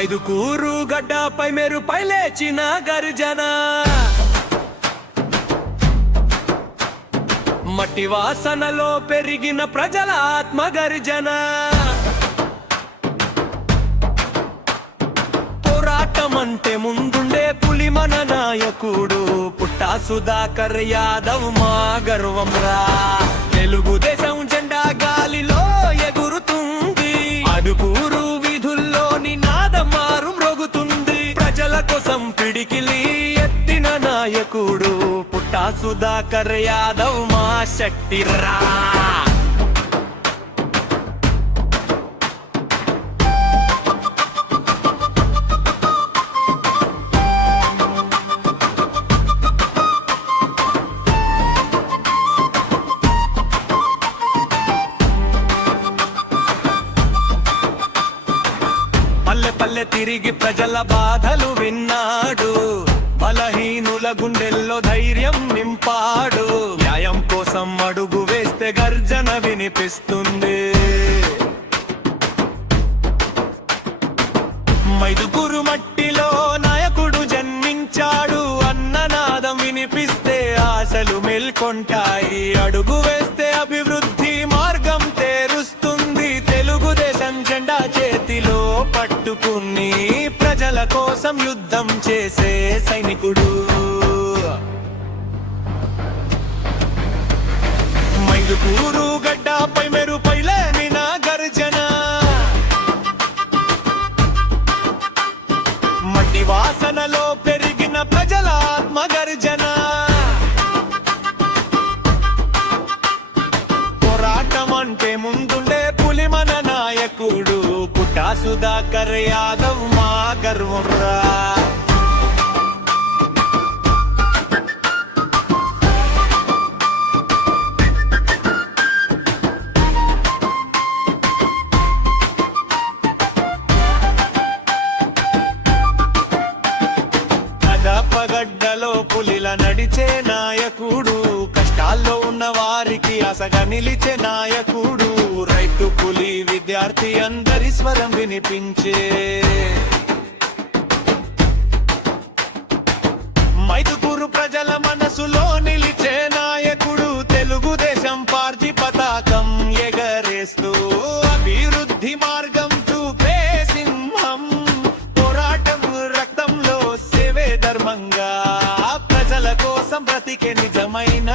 మైదుకూరు గడ్డపై మెరుపై లేచిన గర్జన, మట్టి వాసనలో పెరిగిన ప్రజల ఆత్మ గర్జన. పోరాటమంటే ముందుండే పులి మన నాయకుడు పుట్టా సుధాకర్ యాదవ్ మా గర్వంరా. తెలుగుదేశం జెండా గాలిలో ఎగురుతుంది, అడుగురు వీధుల్లో నినాదం మారు మ్రోగుతుంది. ప్రజల కోసం పిడికిలి ఎత్తిన నాయకుడు పుట్టా సుధాకర్ యాదవ్ మా శక్తిరా. పల్లె పల్లె తిరిగి ప్రజల బాధలు విన్నాడు, బలహీనుల గుండెల్లో ధైర్యం నింపాడు. న్యాయం కోసం అడుగు వేస్తే గర్జన వినిపిస్తుంది. మైదుకూరు మట్టిలో నాయకుడు జన్మించాడు, అన్ననాదం వినిపిస్తే ఆశలు మేల్కొంటాయి. అడుగు వేస్తే అభివృద్ధి మార్గం తెరుస్తుంది. తెలుగుదేశం జెండా చేతిలో పట్టుకుని ప్రజల కోసం యుద్ధం చేసే సైనికుడు. మైదుకూరు గడ్డపై మెరుపై లేమిన గర్జన, మట్టి వాసనలో పెరిగిన ప్రజల ఆత్మ గర్జన. పోరాటం అంటే ముందుండే పులి మన నాయకుడు పుట్టా సుధాకర్ యాదవ్ మా గర్వంరా. గడ్డలో పులిల నడిచే నాయకుడు, కష్టాల్లో ఉన్న వారికి ఆశగా నిలిచే నాయకుడు. రైతు పులి విద్యార్థి అందరి స్వరం వినిపించే మైదుకూరు ప్రజల మనసులో నిలిచే నాయకుడు. తెలుగుదేశం పార్టీ పతాకం ఎగరేస్తూ అభివృద్ధి మార్గం చూపే సింహం. పోరాటం రక్తంలో సేవే ధర్మంగా, ప్రజల కోసం బ్రతికే నిజమైన